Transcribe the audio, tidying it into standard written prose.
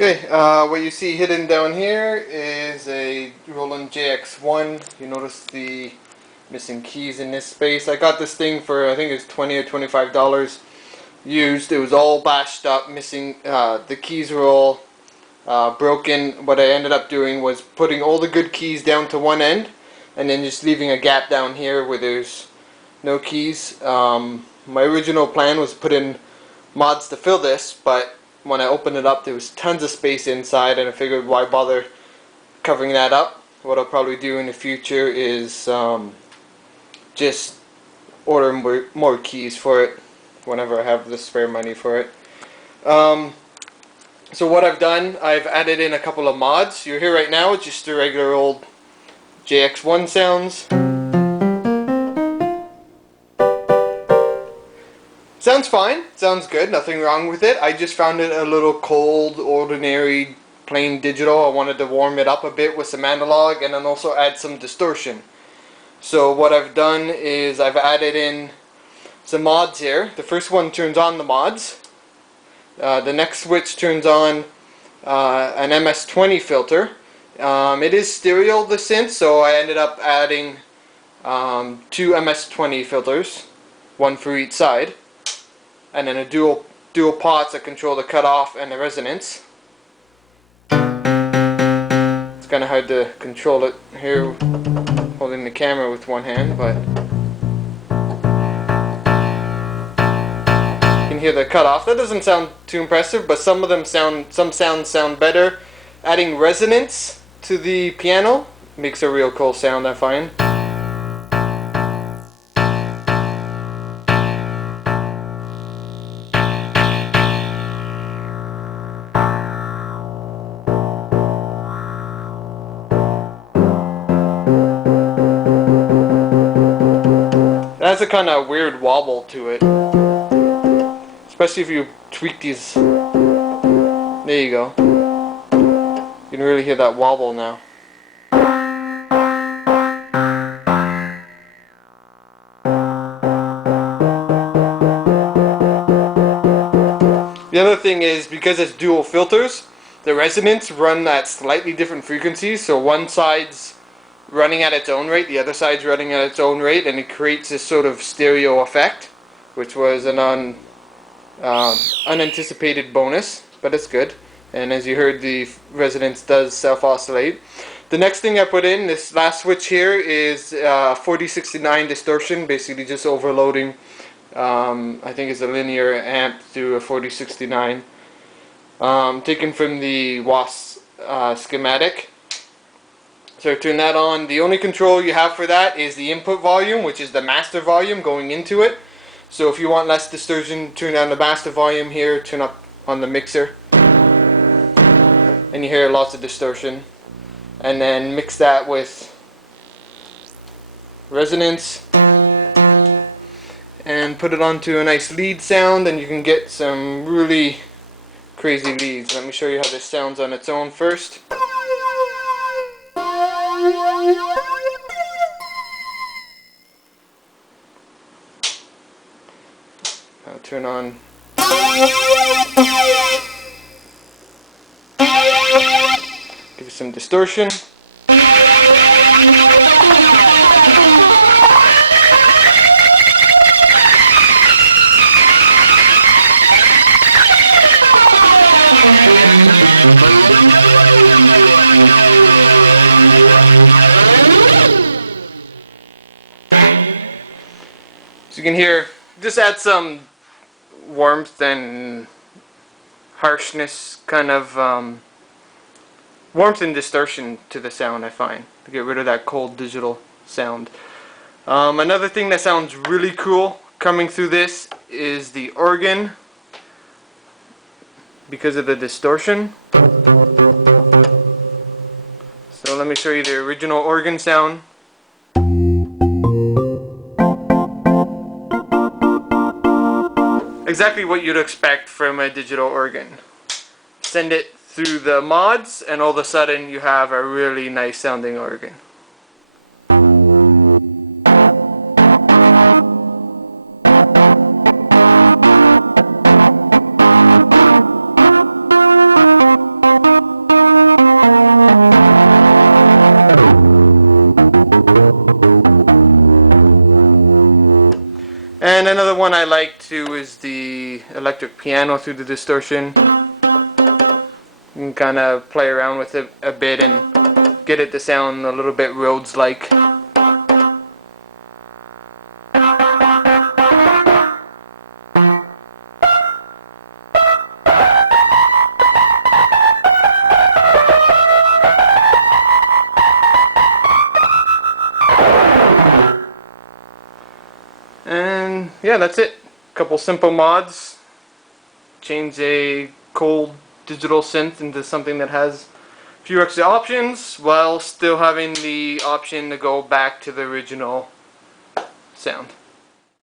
Okay, what you see hidden down here is a Roland JX-1. You notice the missing keys in this space. I got this thing for, I think it's $20 or $25 used. It was all bashed up, missing, the keys were all broken. What I ended up doing was putting all the good keys down to one end and then just leaving a gap down here where there's no keys. My original plan was to put in mods to fill this, but when I opened it up there was tons of space inside and I figured why bother covering that up. What I'll probably do in the future is just order more keys for it whenever I have the spare money for it. So what I've done, I've added in a couple of mods. You're here right now, it's just the regular old JX-1 sounds. Sounds fine, sounds good, nothing wrong with it. I just found it a little cold, ordinary, plain digital. I wanted to warm it up a bit with some analog and then also add some distortion. So what I've done is I've added in some mods here. The first one turns on the mods. The next switch turns on an MS-20 filter. It is stereo, the synth, so I ended up adding two MS-20 filters, one for each side, and then a dual pots that control the cutoff and the resonance. It's kind of hard to control it here holding the camera with one hand, but you can hear the cutoff. That doesn't sound too impressive, but some sounds sound better. Adding resonance to the piano makes a real cool sound, I find. It has a kind of weird wobble to it, especially if you tweak these. There you go. You can really hear that wobble now. The other thing is, because it's dual filters, the resonance run at slightly different frequencies, so one side's running at its own rate, the other side's running at its own rate, and it creates this sort of stereo effect, which was an unanticipated bonus, but it's good. And as you heard, the resonance does self-oscillate. The next thing I put in, this last switch here, is 4069 distortion, basically just overloading, I think it's a linear amp through a 4069, taken from the WAS schematic. So turn that on. The only control you have for that is the input volume, which is the master volume going into it. So if you want less distortion, turn down the master volume here, turn up on the mixer, and you hear lots of distortion. And then mix that with resonance and put it onto a nice lead sound, and you can get some really crazy leads. Let me show you how this sounds on its own first. I'll turn on. Give it some distortion. So you can hear, just add some warmth and harshness, kind of warmth and distortion to the sound, I find, to get rid of that cold digital sound. Another thing that sounds really cool coming through this is the organ, because of the distortion. So let me show you the original organ sound. Exactly what you'd expect from a digital organ. Send it through the mods and all of a sudden you have a really nice sounding organ. And another one I like too is the electric piano through the distortion. You can kind of play around with it a bit and get it to sound a little bit Rhodes-like. And yeah, that's it. Couple simple mods. Change a cold digital synth into something that has a few extra options while still having the option to go back to the original sound.